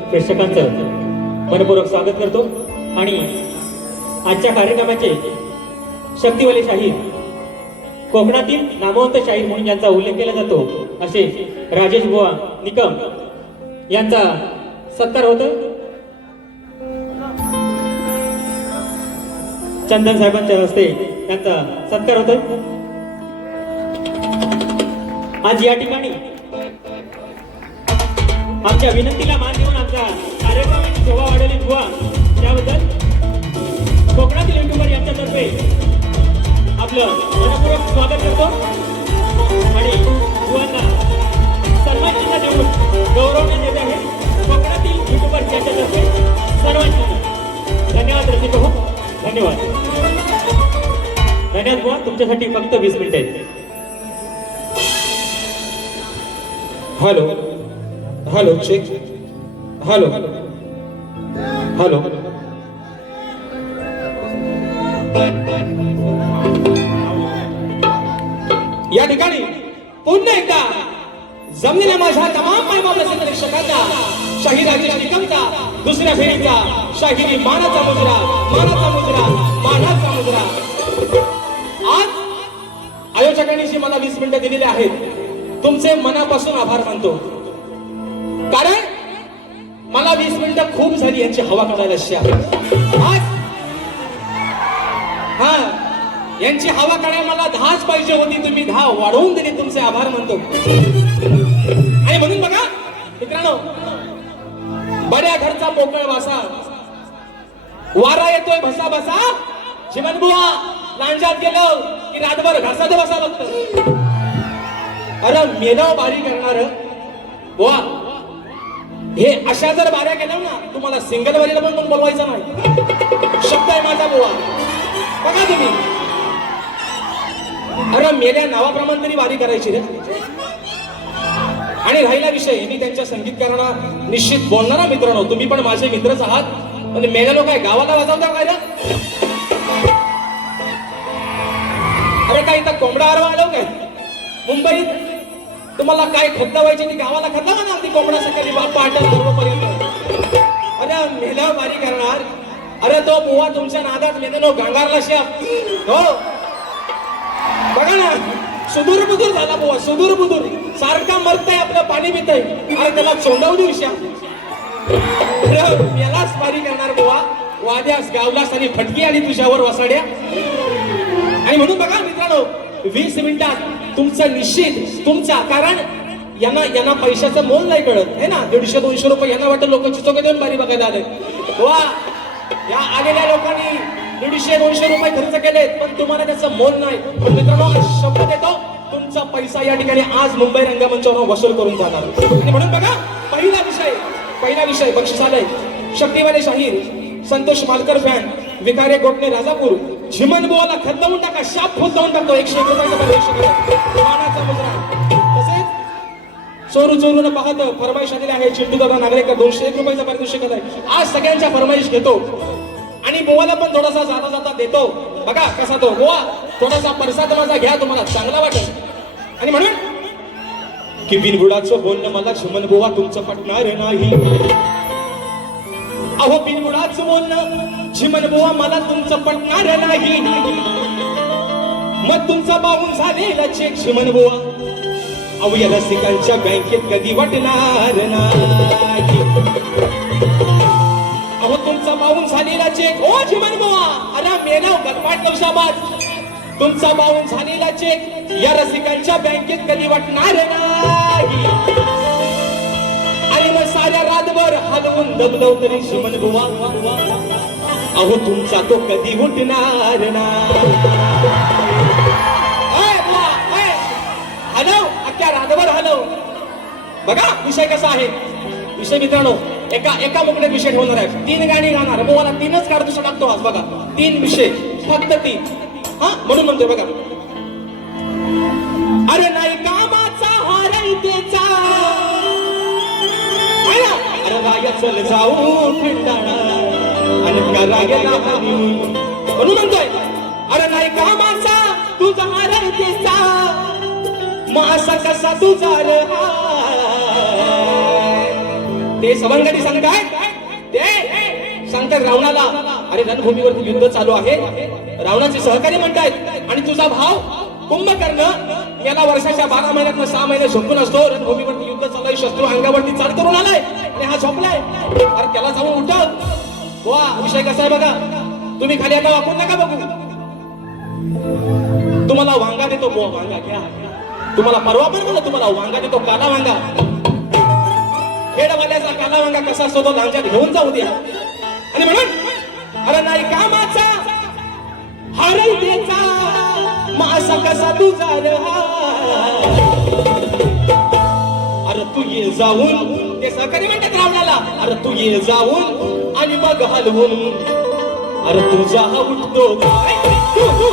प्रेक्षकांचं. मनपूर्वक स्वागत करतो. आणि आजच्या कार्यक्रमाचे शक्तिवाले शाहीर कोकणातील नामवंत शाहीर म्हणून यांचा उल्लेख केला जातो असे राजेश बुवा निकम यांचा सत्कार होतो चंदन साहेबांच्या हस्ते त्यांचा सत्कार होतो आज या ठिकाणी आमच्या विनंतीला मान देऊन आमचा कार्यक्रम शोभा वाढवली बुवा. त्याबद्दल कोकणातील युट्यूबर यांच्यातर्फे आपलं मनपूर्वक स्वागत करतो. आणि बुवांना सन्मान देऊन गौरवण्यात येत आहे. कोकणातील युट्यूबर यांच्यातर्फे सन्मान धन्यवाद रसिक हो धन्यवाद. धन्यवाद बुवा तुमच्यासाठी फक्त वीस मिनिटं आहेत. Hello. Hello check hello. Hello. या ठिकाणी पुन्हा एकदा जमलेल्या माझ्या तमाम मायबापाच्या प्रेक्षकांना शाही राजेश निकमचा दुसऱ्या फेरीचा शाहिरी मानाचा मुजरा मानाचा मुजरा मानाचा मुजरा. आज आयोजकांनी जी मला वीस मिनिटं दिलेली आहेत तुमचे मनापासून आभार मानतो. कारण मला वीस मिनिटं खूप झाली यांची हवा काढायला अशी आहे आज हा. यांची हवा काढायला मला दहाच पाहिजे होती तुम्ही दहा वाढवून दिली तुमचे आभार मानतो. आणि म्हणून बघा मित्रांनो बऱ्या घरचा पोकळ वासा. वारा येतोय भसा भसा. जीवनबुवा लांजात गेलो की रातभर घासात बसा बघत अरे मेधाव बारी करणार बुवा. हे अशा जर बाऱ्या केल्या ना तुम्हाला सिंगल बारीला पण कोण बोलवायचं नाही. शब्द आहे माझा बुवा. बघा तुम्ही. अरे मेल्या नावाप्रमाणे तरी वारी करायची रे. आणि राहिला विषय मी त्यांच्या संगीतकारांना निश्चित बोलणारा मित्र नव्हतो तुम्ही पण माझे मित्रच आहात. म्हणजे मेल्यानो काय गावाला वाजवता काय ना अरे काय इथं कोंबडा आरवा आलो काय? मुंबईत? तुम्हाला काय खद्दावायची ती गावाला खद्दा म्हणा ती कोंबडा सकाळी बाप पहाटे पर्यंत अरे मेल्या मारी करणार. अरे तो बुवा तुमच्या नादात मेदनो गांगारला शाप. हो. बघा ना सुदूर बुदूर झाला बुवा सुदूर बुदूर. सारखा मरतय आपलं पाणी पितय अरे त्याला चोंडवून देऊ शा. यालाच पारी करणार बुवा. वाद्यास गावलास आणि फटकी आली तुझ्यावर वसाड्या. आणि म्हणून बघा मित्रांनो वीस मिनिटात तुमचा निश्चित तुमचा कारण यांना यांना पैशाचं मोल नाही कळत. आहे ना? दीडशे दोनशे रुपये यांना वाटतं लोक चिचोके देऊन बारी बघायला आले वा! या आलेल्या लोकांनी दीडशे दोनशे रुपये खर्च केलेत पण तुम्हाला त्याचं मोल नाही. पण मित्रांनो शब्द देतो. तुमचा पैसा या ठिकाणी आज मुंबई रंगमंचावर वसूल करून जाणार. आणि म्हणून बघा पहिला विषय पहिला विषय बक्षिसालय शक्तिवाले शाहीर संतोष मालकर फॅन विकारे गोटणे राजापूर झिमन बुवाला खद्दवून टाका शाप फुलवून टाकतो. एकशे मानाचा मुद्रा तसेच चोरू चोरून पाहत फरमाईश आलेली आहे चिंटू दादा नागरेकर दोनशे एक रुपयाचा पारितोषिक आहे आज सगळ्यांच्या फरमाईश घेतो. आणि बोवाला पण थोडासा जाता जाता देतो. बघा कसा तो बोवा थोडासा परसाद माझा घ्या तुम्हाला चांगला वाटेल. आणि म्हणून की बिनबुडाचं बोलणं मला झुमन बोवा तुमचं पटणार नाही. अहो बिनबुडाच बोलणं. झिमन बुवा मला तुमचं पटणार नाही. मग तुमचा पाहून झालेला चेक झिमन बुवा. अहो या रसिकांच्या बँकेत कधी वाटणार नाही. अहो तुमचा पाहून झालेला चेक. ओ झिमन बुवा. अरे मेनाव गलपाट लवशाबाद तुमचा बावून झालेला चेक या रसिकांच्या बँकेत कधी वाटणार नाही. साऱ्या रातभर हलवून दबदव तरी सुमन बुवा. अहो तुमचा तो कधी उठणार ना? हलव अख्ख्या रातभर हलव. बघा विषय कसा आहे. विषय मित्रांनो एका एका मुकड्यात विषय ठेवणार आहे तीन गाणी गाणार मला तीनच काढतो टाकतो आज बघा. तीन विषय. फक्त तीन. हा म्हणून म्हणतोय बघा. अरे नाही का चल जाऊ आणि म्हणून म्हणतोय अरे नाही माणसा तुझा हारायतेचा मासा कसा तुझा रे ते सवंगडी सांगताय? ते सांगतात रावणाला. अरे रणभूमीवरती युद्ध चालू आहे. रावणाचे सहकारी म्हणतायत आणि तुझा भाव कुंभकर्ण याला वर्षाच्या बारा महिन्यात सहा महिने झोपून असतो. रणभूमीवरती युद्ध चालू आहे. शस्त्र अंगावरती चाल करून आलाय. आणि हा झोपलाय. अरे त्याला जाऊन उठव. वा विषय कसा आहे बघा. तुम्ही खाली आता वापरून नका बघू. तुम्हाला वांगा देतो बो वांगा घ्या. तुम्हाला परवा पण म्हणलं तुम्हाला वांगा देतो काला वांगा. खेडवाल्याचा काला वांगा कसा असतो तो लांजात घेऊन जाऊ द्या. आणि म्हणून अरे नाही कामाचा. हरई द्यायचा मग कसा तुझा रे अरे तू ये जाऊन ते सहकारी म्हणतात रावणाला अरे तू ये जाऊन आणि मग हलवून अरे तुझा हा उठतो काय? तू- तू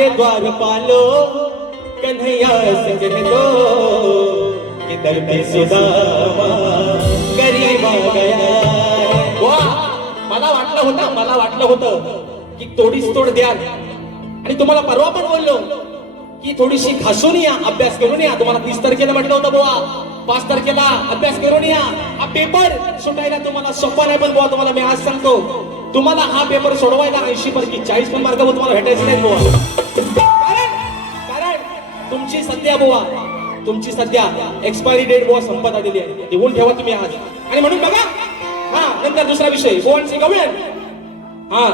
स्तवन द्वार पालो कन्हैया सजन दो किधर दर पे सुदामा गरीबा गया। वा मला वाटलं होतं मला वाटलं होतं की तोडीस तोड द्या आणि तुम्हाला परवा पण बोललो की थोडीशी खासून या अभ्यास करून या. तुम्हाला तीस तारखेला म्हटलं होतं बुवा. पाच तारखेला अभ्यास करून या. हा पेपर सुटायला तुम्हाला सोपा नाही पण बुवा तुम्हाला मी आज सांगतो. तुम्हाला हा पेपर सोडवायला ऐंशी पैकी चाळीस पण मार्गावर तुम्हाला भेटायचे नाही बुवा. कारण कारण तुमची सध्या बुवा. तुमची सध्या एक्सपायरी डेट बुवा संपत आलेली आहे. लिहून ठेवा तुम्ही आज. आणि म्हणून बघा हा नंतर दुसरा विषय. बुवांची सिंग हा.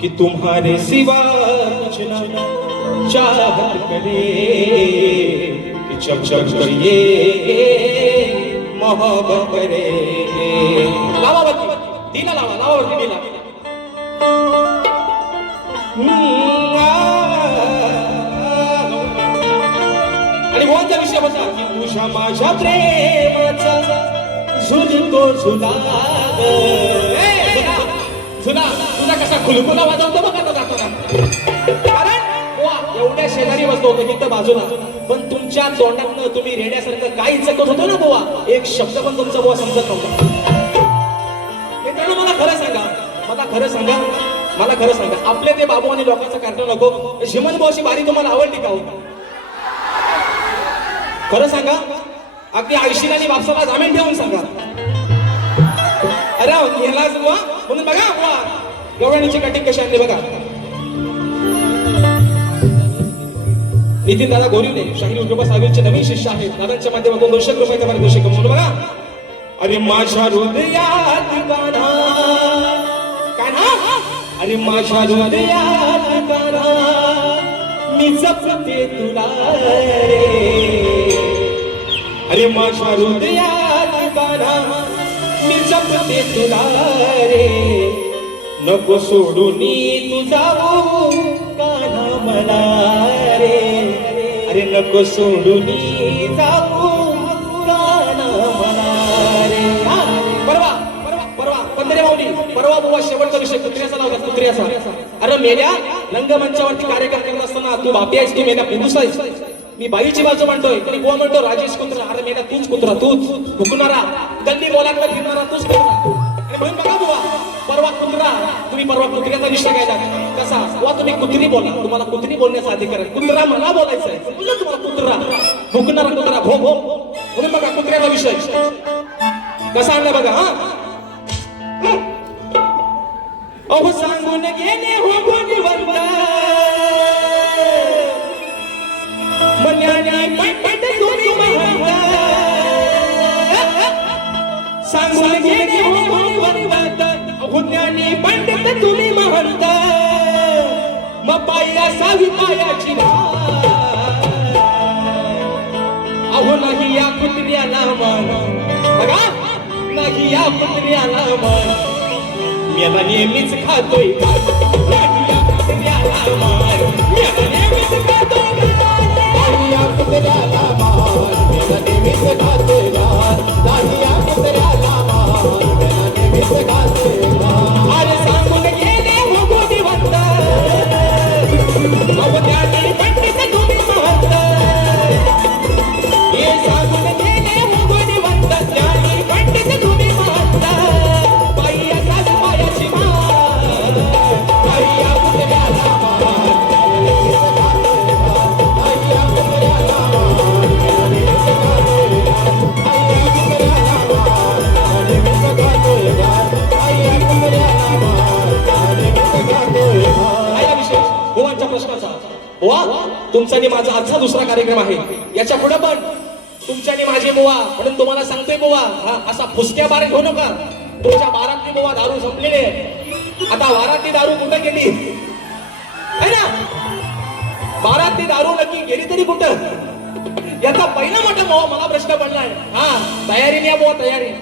कि तुम्हारे सिवा कुछ न चाहत करे कि जब करिए मोहब्बत करे लावावरती दिला लावा लावावरती दिला आणि कोणता विषय बसा की तुझ्या माझ्या प्रेमाचा झुलतो झुला झुला, तुझा कसा खुलकुला वाजवतो बघा जाताना कारण वा, एवढ्या शेजारी बसलो होतो तिथं बाजूला. पण तुमच्या तोंडातनं तुम्ही रेड्यासारखं काही चकत होतो ना बुवा? एक शब्द पण तुमचा बुवा समजत नव्हता. मित्रांनो मला खरं सांगा. मला खरं सांगा. मला खरं सांगा आपले ते बाबू आणि लोकांचं कार्टून नको. शिमन भाऊची बारी तुम्हाला आवडली का हो? खरं सांगा अगदी आयशीला आणि बापसाला जामीन ठेवून सांगा. अरे हिरला बुवा म्हणून बघा बुवा गवळणीची कटिंग कशी आणली बघा. नितीन दादा गोरिवले शाहीर उद्योगा सागरचे नवीन शिष्य आहेत. दादांच्या माध्यमातून दोनशे रुपयाचा पारितोषिक कमवलं बघा. अरे माझ्या हृदयात कान्हा. कान्हा? अरे माझ्या हृदयात कान्हा मी जपते तुला रे. अरे माझ्या हृदयात कान्हा मी जपते तुला रे. नको सोडून तुझा जाऊ मला रे. अरे नको सोडून शेवटचा विषय कुत्र्याचा लावला कुत्र्याचा. अरे मेल्या रंगमंचावरती कार्यक्रम करत असताना तू बापी आहेस तू मेल्या पिंदूस आहेस? मी बाईची बाजू म्हणतोय आणि गोवा म्हणतो राजेश कुत्रा. अरे मेल्या तूच कुत्रा तूच. हुकणारा गल्ली बोलांवर फिरणारा तूच कुत्रा आणि म्हणून बघा बुवा परवा कुत्रा. तुम्ही परवा कुत्र्याचा विषय घ्यायला कसा? वा तुम्ही कुत्री बोला. तुम्हाला कुत्री बोलण्याचा अधिकार आहे. कुत्रा मला बोलायचं आहे. म्हणलं तुम्हाला कुत्रा. भुकणारा कुत्रा भो भो. म्हणून बघा कुत्र्याचा विषय. कसा आणला बघा हा? अहो सांगून गेले हो गुणवंत. सांगून गेले हो गुणवंत. गुन्ह्याने पंडित तुम्ही महंत मग पाया सावी पायाची अहो नाही या कुत्र्याला मान. बघा नाही या कुत्र्याला मान. मेला नेहमीच खातोय. या नेहमीच खातोय. खातोय. घेऊ नका. तुमच्या बारातली बुवा दारू संपलेली आहे. आता वारातली दारू कुठं गेली? है ना? बारातली दारू नक्की गेली तरी कुठं? याचा पहिला म्हटलं भाऊ मला प्रश्न पडलाय. हा तयारीने या बुवा तयारी.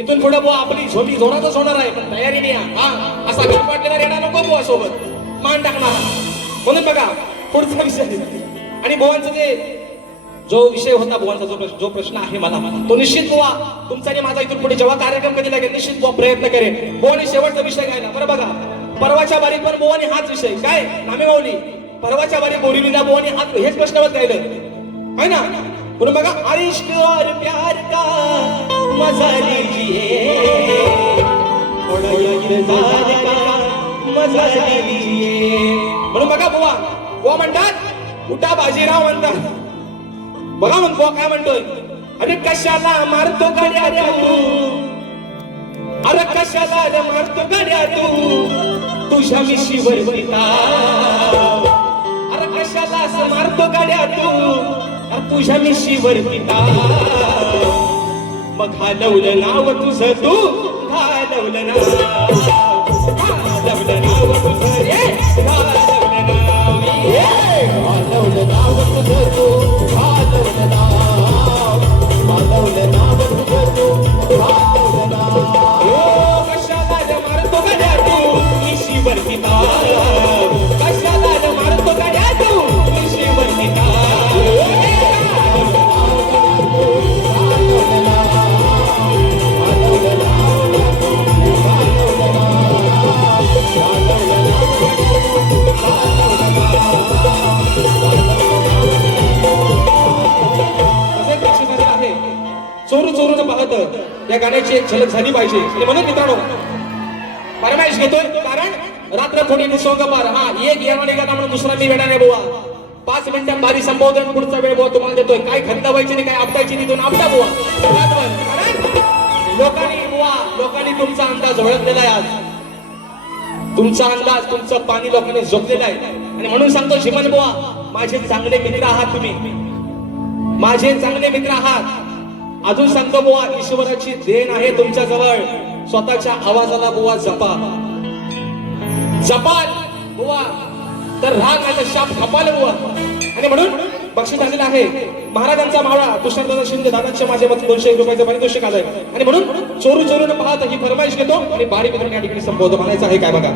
इथून पुढे बुवा आपली छोटी झोनातच होणार आहे पण तयारीने या हा असा गणपाटलेला रेडा नको बुवा सोबत. मान टाकणार म्हणून बघा पुढचा विषय. आणि बुवांचं जे जो विषय होता बोलायचा जो प्रश्न जो प्रश्न आहे मला तो निश्चित बुवा. तुमचा आणि माझा इथून पुढे जेव्हा कार्यक्रम कधी लागेल निश्चित बुवा प्रयत्न करेन. बोवाने शेवटचा विषय घ्यायला बरं बघा. परवाच्या बारीक पण बोवाने हाच विषय. काय? नामे माऊली. परवाच्या बारीक ना बोवाने हाच हेच प्रश्नवत गायलं है ना? म्हणून बघा इश्क और प्यार का मजा लीजिए थोड़ा इंतजार का मजा लीजिए म्हणून बघा बुवा. बुवा म्हणतात उठा बाजीराव म्हणतात. बघा म्हणतो काय म्हणतोय? अरे कशाला मारतो गाड्या तू? अरे कशाला रे मारतो गाड्या तू? तुझ्या मिशीवर पिता. अरे कशाला असं मारतो गाड्या तू? अरे तुझ्या मिशीवर पिता. मग घालवलं नाव तुझं तू? घालवलं नाव. घालवलं नाव तुझं रे? घालवलं या गाण्याची एक झलक झाली पाहिजे. आणि म्हणून मित्रांनो फरमाईश घेतोय कारण रात्र थोडी निसर्गपार हा एक येणारी गाणं म्हणून दुसरा मी वेळा नाही बुवा. पाच मिनिटात भारी संबोधन पुढचा वेळ बुवा तुम्हाला देतोय. काय खंत नाही काय आपटायची नाही दोन आपटा बुवा. लोकांनी बुवा लोकांनी तुमचा अंदाज ओळखलेला आहे आज. तुमचा अंदाज तुमचं पाणी लोकांनी झोपलेलं आहे. आणि म्हणून सांगतो शिमन बुवा माझे चांगले मित्र आहात तुम्ही. माझे चांगले मित्र आहात. अजून सांगतो बुवा ईश्वराची देण आहे तुमच्या जवळ स्वतःच्या आवाजाला बुवा जपा. जपाल बुवा. तर राग आहे तर शाप खपाल बुवा. आणि म्हणून बक्षीस झालेलं आहे. महाराजांचा मावळा तुषारदादा शिंदे दादांच्या माझ्या मत दोनशे रुपयाचा पारितोषिक आलाय. आणि म्हणून चोरू चोरून पाहत ही फरमाईश घेतो आणि बारी मित्रांनी या ठिकाणी संबोधन म्हणायचं आहे. काय बघा.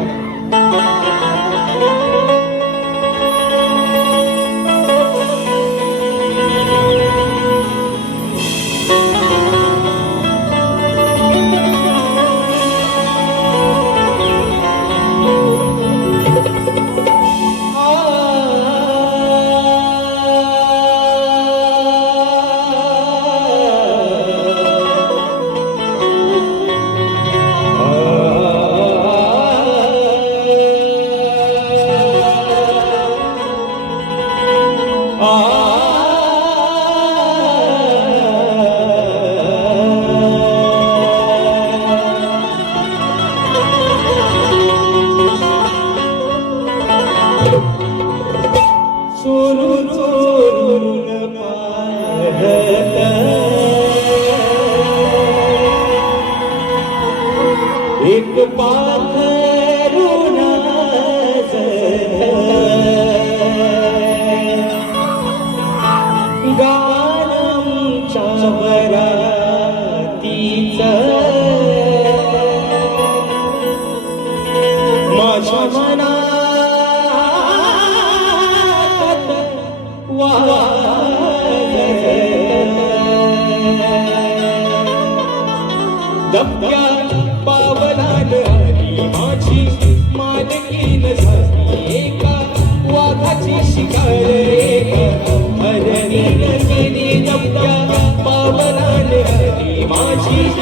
Bye. वाघाची माझी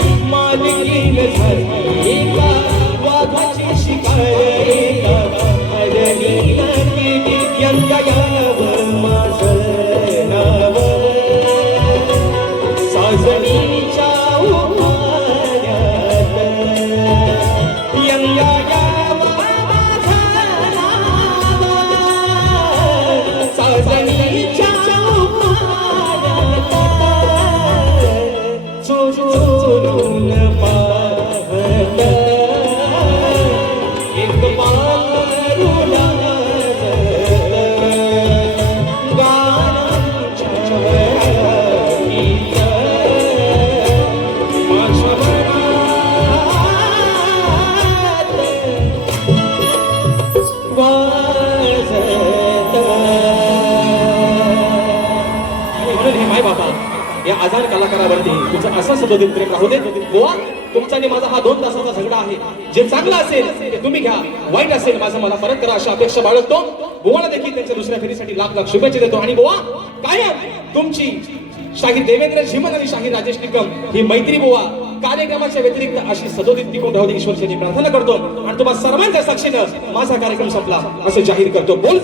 पानावरती तुझं असं सबधित प्रेम राहू दे. गोवा तुमचा आणि माझा हा दोन तासाचा झगडा आहे. जे चांगलं असेल ते तुम्ही घ्या. वाईट असेल माझं मला फरक करा अशा अपेक्षा बाळगतो. गोवाला देखील त्यांच्या दुसऱ्या फेरीसाठी लाख लाख शुभेच्छा देतो. आणि गोवा कायम तुमची शाहीर देवेंद्र झिमन आणि शाहीर राजेश निकम ही मैत्री गोवा कार्यक्रमाच्या व्यतिरिक्त अशी सदोदित टिकून राहू दे. ईश्वरची प्रार्थना करतो. आणि तुम्हाला सर्वांच्या साक्षीनं माझा कार्यक्रम संपला. असं जाहीर करतो. बोल.